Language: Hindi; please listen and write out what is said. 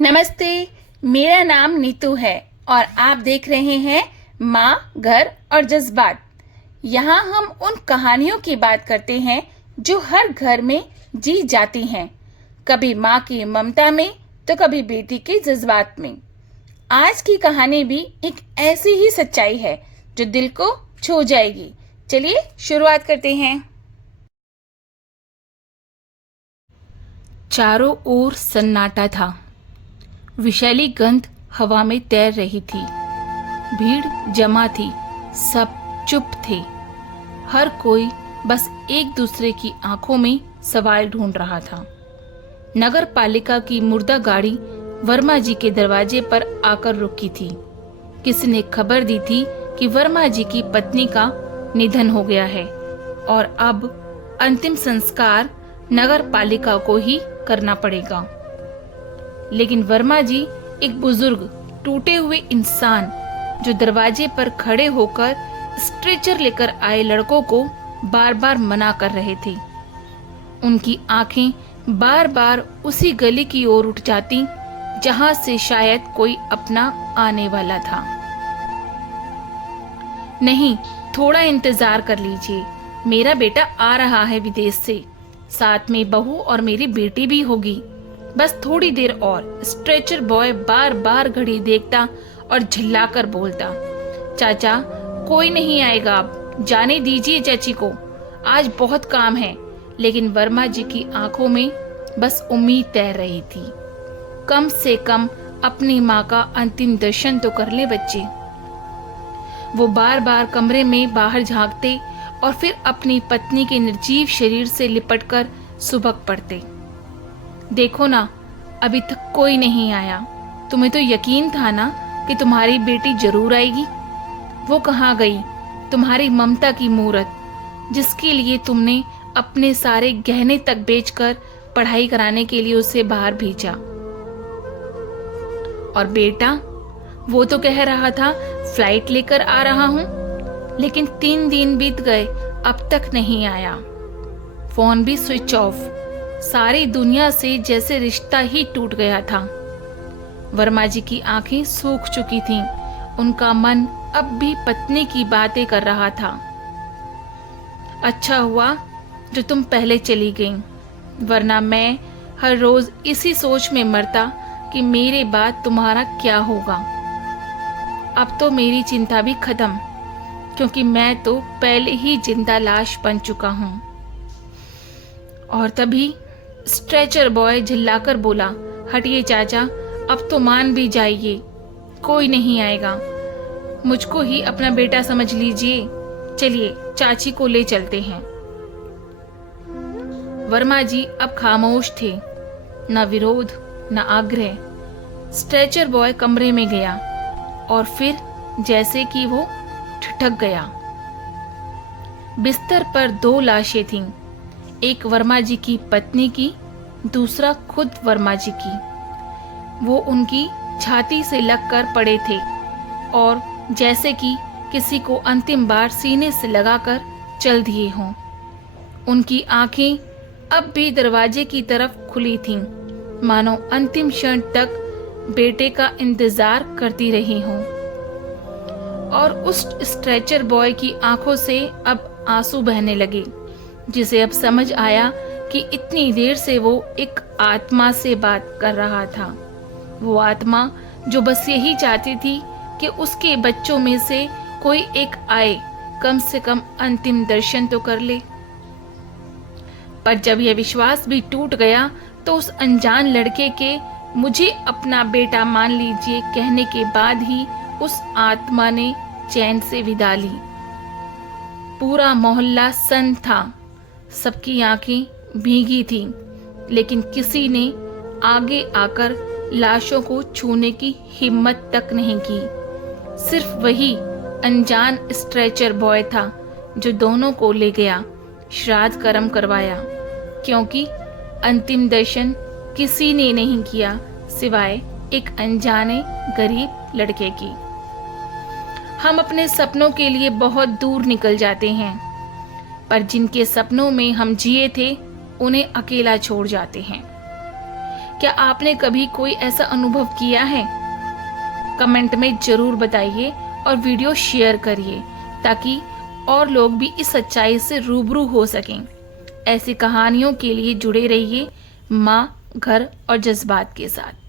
नमस्ते। मेरा नाम नीतू है और आप देख रहे हैं माँ, घर और जज्बात। यहाँ हम उन कहानियों की बात करते हैं जो हर घर में जी जाती हैं, कभी माँ की ममता में तो कभी बेटी के जज्बात में। आज की कहानी भी एक ऐसी ही सच्चाई है जो दिल को छू जाएगी। चलिए शुरुआत करते हैं। चारों ओर सन्नाटा था। विषैली गंध हवा में तैर रही थी। भीड़ जमा थी, सब चुप थे। हर कोई बस एक दूसरे की आंखों में सवाल ढूंढ रहा था। नगर पालिका की मुर्दा गाड़ी वर्मा जी के दरवाजे पर आकर रुकी थी। किसी ने खबर दी थी कि वर्मा जी की पत्नी का निधन हो गया है और अब अंतिम संस्कार नगर पालिका को ही करना पड़ेगा। लेकिन वर्मा जी एक बुजुर्ग टूटे हुए इंसान जो दरवाजे पर खड़े होकर स्ट्रेचर लेकर आए लड़कों को बार बार मना कर रहे थे। उनकी आंखें बार बार उसी गली की ओर उठ जाती जहां से शायद कोई अपना आने वाला था। नहीं, थोड़ा इंतजार कर लीजिए, मेरा बेटा आ रहा है विदेश से, साथ में बहू और मेरी बेटी भी होगी, बस थोड़ी देर और। स्ट्रेचर बॉय बार बार घड़ी देखता और झिल्लाकर बोलता, चाचा कोई नहीं आएगा, अब जाने दीजिए चाची को, आज बहुत काम है। लेकिन वर्मा जी की आंखों में बस उम्मीद तैर रही थी। कम से कम अपनी माँ का अंतिम दर्शन तो कर ले बच्चे। वो बार बार कमरे में बाहर झांकते और फिर अपनी पत्नी के निर्जीव शरीर से लिपटकर सुबक पड़ते। देखो ना, अभी तक कोई नहीं आया। तुम्हें तो यकीन था ना कि तुम्हारी बेटी जरूर आएगी। वो कहाँ गई, तुम्हारी ममता की मूरत, जिसके लिए तुमने अपने सारे गहने तक बेचकर पढ़ाई कराने के लिए उसे बाहर भेजा। और बेटा, वो तो कह रहा था फ्लाइट लेकर आ रहा हूं, लेकिन 3 दिन बीत गए, अब तक नहीं आया। फोन भी स्विच ऑफ। सारी दुनिया से जैसे रिश्ता ही टूट गया था। वर्मा जी की आंखें सूख चुकी थीं। उनका मन अब भी पत्नी की बातें कर रहा था। अच्छा हुआ जो तुम पहले चली गईं, वरना मैं हर रोज इसी सोच में मरता कि मेरे बाद तुम्हारा क्या होगा। अब तो मेरी चिंता भी खत्म, क्योंकि मैं तो पहले ही जिंदा लाश बन चुका हूं। और तभी स्ट्रेचर बॉय झिल्लाकर बोला, हटिए चाचा, अब तो मान भी जाइए, कोई नहीं आएगा। मुझको ही अपना बेटा समझ लीजिए, चलिए चाची को ले चलते हैं। वर्मा जी अब खामोश थे, न विरोध न आग्रह। स्ट्रेचर बॉय कमरे में गया और फिर जैसे कि वो ठिठक गया। बिस्तर पर 2 लाशें थीं, एक वर्मा जी की पत्नी की, दूसरा खुद वर्मा जी की। वो उनकी छाती से लगकर पड़े थे और जैसे कि किसी को अंतिम बार सीने से लगाकर चल दिए हों। उनकी आंखें अब भी दरवाजे की तरफ खुली थीं, मानो अंतिम क्षण तक बेटे का इंतजार करती रही हों। और उस स्ट्रेचर बॉय की आंखों से अब आंसू बहने लगे, जिसे अब समझ आया कि इतनी देर से वो एक आत्मा से बात कर रहा था। वो आत्मा जो बस यही चाहती थी कि उसके बच्चों में से कोई एक आए, कम से कम अंतिम दर्शन तो कर ले। पर जब यह विश्वास भी टूट गया तो उस अनजान लड़के के मुझे अपना बेटा मान लीजिए कहने के बाद ही उस आत्मा ने चैन से विदा ली। पूरा मोहल्ला सन्न था, सबकी आंखें भीगी थीं, लेकिन किसी ने आगे आकर लाशों को छूने की हिम्मत तक नहीं की। सिर्फ वही अनजान स्ट्रेचर बॉय था जो दोनों को ले गया, श्राद्ध कर्म करवाया, क्योंकि अंतिम दर्शन किसी ने नहीं किया सिवाय एक अनजाने गरीब लड़के की। हम अपने सपनों के लिए बहुत दूर निकल जाते हैं, पर जिनके सपनों में हम जिए थे उन्हें अकेला छोड़ जाते हैं। क्या आपने कभी कोई ऐसा अनुभव किया है? कमेंट में ज़रूर बताइए और वीडियो शेयर करिए ताकि और लोग भी इस सच्चाई से रूबरू हो सकें। ऐसी कहानियों के लिए जुड़े रहिए माँ, घर और जज्बात के साथ।